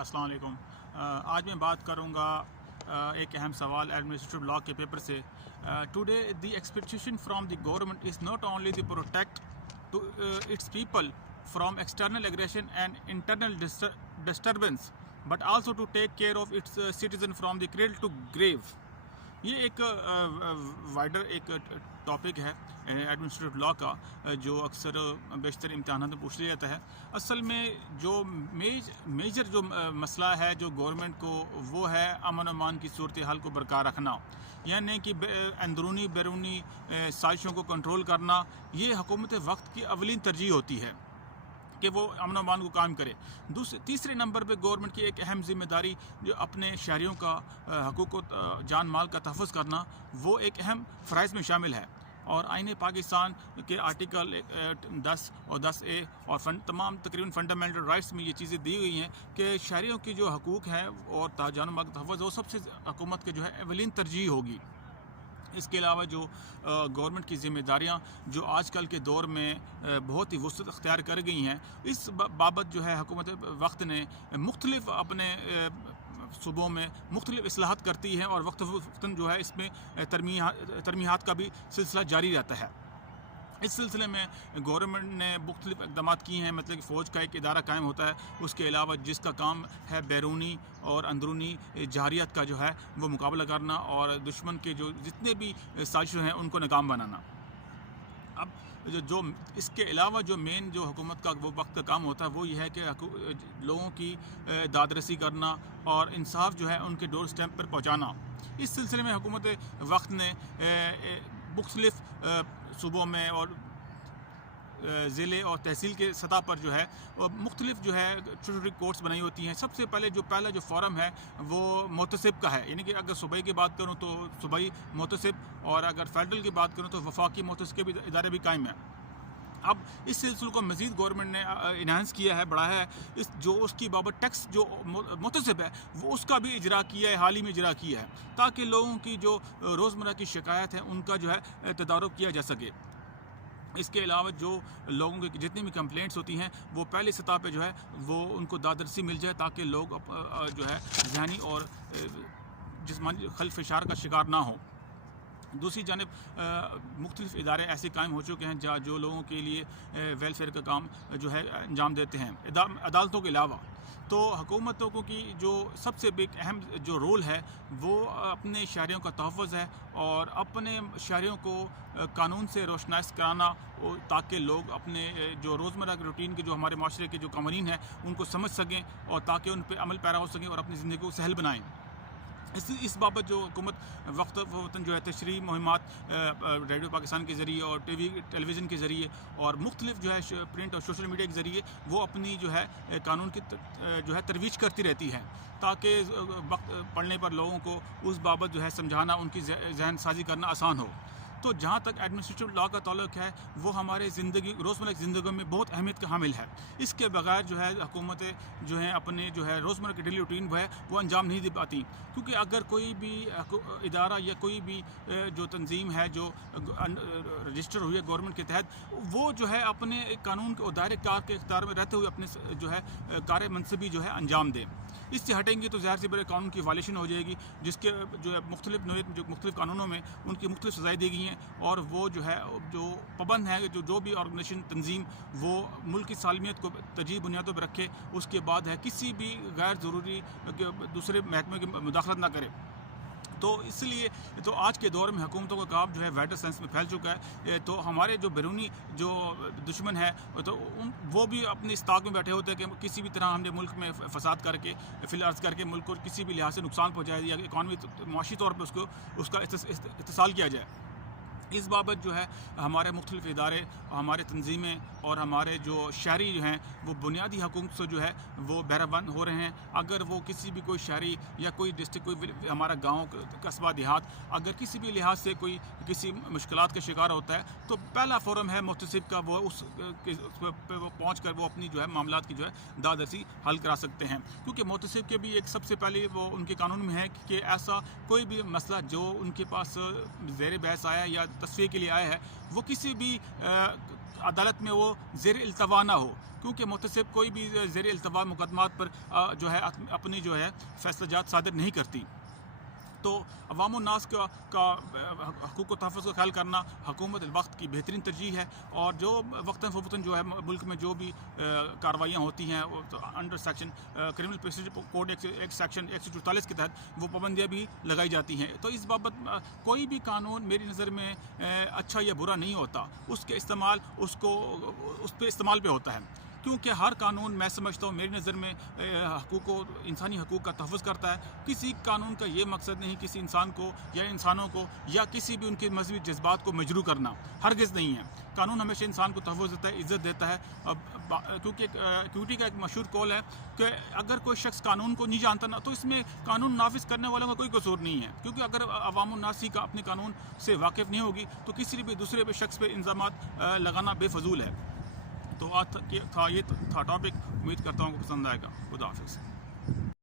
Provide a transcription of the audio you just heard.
अस्सलाम वालेकुम। आज मैं बात करूँगा एक अहम सवाल एडमिनिस्ट्रेटिव लॉ के पेपर से। Today the expectation from the government is not only the protect to its people from external aggression and internal disturbance but also to take care of its citizen from the cradle to grave. ये एक wider एक topic है administrative law का, जो अक्सर बेशतर इम्तहान में पूछ लिया जाता है। असल में जो मेजर जो मसला है जो गवर्नमेंट को, वो है अमन अमान की सूरत हाल को बरकरार रखना, यानी कि अंदरूनी बैरूनी साजिशों को कंट्रोल करना। ये हुकूमत वक्त की अवलीन तरजीह होती है कि वो अमन अमान को काम करे। तीसरे नंबर पे गवर्नमेंट की एक अहम जिम्मेदारी जो अपने शहरियों का हकूक़ जान माल का तहफ़्फ़ुज़ करना, वो एक अहम फ़राइज़ में शामिल है। और आईन पाकिस्तान के आर्टिकल 10 और 10A और तमाम तकरीबन फंडामेंटल राइट्स में ये चीज़ें दी हुई हैं कि शहरियों की जो हकूक़ हैं और जान माल का तहफ़्फ़ुज़, वो सबसे हुकूमत के जो है अवलीन तरजीह होगी। इसके अलावा जो गवर्नमेंट की ज़िम्मेदारियाँ जो आजकल के दौर में बहुत ही वसअत अख्तियार कर गई हैं, इस बाबत जो है हुकूमत वक्त ने मुख्तलिफ़ अपने सूबों में मुख्तलिफ़ इस्लाहात करती है और वक्तन जो है इसमें तरमीहात का भी सिलसिला जारी रहता है। इस सिलसिले में गवर्नमेंट ने मुख्तलिफ़ इक़दाम किए हैं, मतलब कि फ़ौज का एक इदारा कायम होता है, उसके अलावा जिसका काम है बैरूनी और अंदरूनी जहारियत का जो है वो मुकाबला करना और दुश्मन के जो जितने भी साजिश हैं उनको नाकाम बनाना। अब जो इसके अलावा जो मेन जो हुकूमत का वो वक्त का काम होता है, वो ये है कि लोगों की दादरसी करना और इंसाफ जो है उनके डोर स्टैम्प पर पहुँचाना। इस सिलसिले में हुकूमत वक्त ने मुख्तलिफ़ सूबों में और ज़िले और तहसील के सतह पर जो है मुख्तलिफ़ जो है छोटी छोटी कोर्ट्स बनाई होती हैं। सबसे पहला जो फोरम है वो मोतसिब का है, यानी कि अगर सूबाई की बात करूँ तो सूबाई मोतसिब, और अगर फेडरल की बात करूँ तो वफाकी मोतसिब के भी इदारे भी कायम हैं। अब इस सिलसिले को मज़ीद गवर्नमेंट ने इन्हांस किया है, बढ़ाया है। इस जो उसकी बाबत टैक्स जो मुतसिब है वो उसका भी इजरा किया है, हाल ही में इजरा किया है, ताकि लोगों की जो रोज़मर्रा की शिकायत है उनका जो है तदारुक किया जा सके। इसके अलावा जो लोगों की जितनी भी कंप्लेंट्स होती हैं वो पहली सतह पे जो है वो उनको दादरसी मिल जाए, ताकि लोग जो है ज़हनी और जिस्मानी खलफिशार का शिकार ना हो। दूसरी जानिब मुख्तलिफ़ इदारे ऐसे कायम हो चुके हैं जहाँ जो लोगों के लिए वेलफेयर का काम जो है अंजाम देते हैं। अदालतों के अलावा तो हुकूमतों को की जो सबसे बिग अहम जो रोल है वो अपने शहरियों का तहफ़्फ़ुज़ है और अपने शहरियों को कानून से रोशनास कराना, ताकि लोग अपने जो रोज़मर्रा के रूटीन के जो हमारे माशरे के जो कवानीन हैं उनको समझ सकें और ताकि उन पर अमल पैरा हो सकें और अपनी ज़िंदगी को सहल बनाएँ। इस बाबत जो हुकूमत वक्त फ़ौतन जो है तशरीह मुहिमात रेडियो पाकिस्तान के ज़रिए और टेलीविज़न के ज़रिए और मुख्तलिफ़ जो है प्रिंट और सोशल मीडिया के ज़रिए वो अपनी जो है कानून की जो है तरवीज करती रहती है, ताकि वक्त पढ़ने पर लोगों को उस बाबत जो है समझाना, उनकी जहन साजी करना आसान हो। तो जहाँ तक एडमिनिस्ट्रेटिव लॉ का ताल्लुक है वो हमारे रोज़मर्रा की ज़िंदगी में बहुत अहमियत का हामिल है। इसके बगैर जो है हुकूमतें जो हैं अपने जो है रोज़मर्रा की डेली रूटीन वो अंजाम नहीं दे पाती, क्योंकि अगर कोई भी इदारा या कोई भी जो तंजीम है जो रजिस्टर हुई है गवर्नमेंट के तहत, वो जो है अपने कानून के दायरे कार के इख्तियार में रहते हुए अपने जो है कार्य मनसबी जो है अंजाम दें। इससे हटेंगे तो ज़ाहिर सी बड़े कानून की वायलेशन हो जाएगी, जिसके जो है मुख्तलिफ़ कानूनों में उनकी मुख्तलिफ़ सज़ाएँ दी गई हैं और वो जो है जो पाबंद है जो भी ऑर्गेनाइजेशन तंजीम वो मुल्क की सालमियत को तरजीह बुनियादों पर रखे, उसके बाद है किसी भी गैर ज़रूरी दूसरे महकमे की मुदाखलत ना करे। तो इसलिए तो आज के दौर में हुकूमतों का काम जो है वाइडर सेंस में फैल चुका है। तो हमारे जो बैरूनी जो दुश्मन है तो वो भी अपनी इस्ताक में बैठे होते हैं कि किसी भी तरह हमने मुल्क में फसाद करके फिलहाल करके मुल्क को किसी भी लिहाज से नुकसान पहुँचाया या इकॉनमी माशी तौर पर उसका इस्तेसाल किया जाए। इस बाबत जो है हमारे मुख्तलिफ़ इदारे, हमारे तंजीमें और हमारे जो शहरी जो हैं वो बुनियादी हकूक़ से जो है वो बहराबंद हो रहे हैं। अगर वो किसी भी कोई शहरी या कोई डिस्ट्रिक्ट कोई हमारा गांव कस्बा देहात अगर किसी भी लिहाज से कोई किसी मुश्किलात का शिकार होता है तो पहला फोरम है मुहतसिब का, वो उस पे वो पहुँच कर वो अपनी जो है मामलात की जो है दादरसी हल करा सकते हैं। क्योंकि मुहतसिब के भी एक सबसे पहले वो उनके कानून में है कि ऐसा कोई भी मसला जो उनके पास ज़ेर बहस आया या तस्वीर के लिए आया है वो किसी भी عدالت میں وہ زیر التوا نہ ہو، کیونکہ محتسب کوئی بھی زیر التوا مقدمات پر جو ہے اپنی جو ہے فیصلہ جات صادر نہیں کرتی۔ تو عوام الناس کا حقوق و تحفظ کا خیال کرنا حکومت الوقت کی بہترین ترجیح ہے، اور جو وقتاً فوقتاً جو ہے ملک میں جو بھی کارروائیاں ہوتی ہیں under section criminal procedure code ایک سیکشن 144 کے تحت وہ پابندیاں بھی لگائی جاتی ہیں۔ تو اس بابت کوئی بھی قانون میری نظر میں اچھا یا برا نہیں ہوتا، اس کے استعمال اس پہ استعمال پہ ہوتا ہے، کیونکہ ہر قانون میں سمجھتا ہوں میری نظر میں انسانی حقوق کا تحفظ کرتا ہے۔ کسی قانون کا یہ مقصد نہیں کسی انسان کو یا انسانوں کو یا کسی بھی ان کے مذہبی جذبات کو مجروح کرنا، ہرگز نہیں ہے۔ قانون ہمیشہ انسان کو تحفظ دیتا ہے، عزت دیتا ہے، کیونکہ کیوٹی کا ایک مشہور قول ہے کہ اگر کوئی شخص قانون کو نہیں جانتا نا تو اس میں قانون نافذ کرنے والوں کا کوئی قصور نہیں ہے، کیونکہ اگر عوام الناس کا اپنے قانون سے واقف نہیں ہوگی تو کسی بھی دوسرے شخص پہ الزامات لگانا بے فضول ہے۔ تو آج یہ تھا ٹاپک، امید کرتا ہوں کہ پسند آئے گا۔ خدا حافظ۔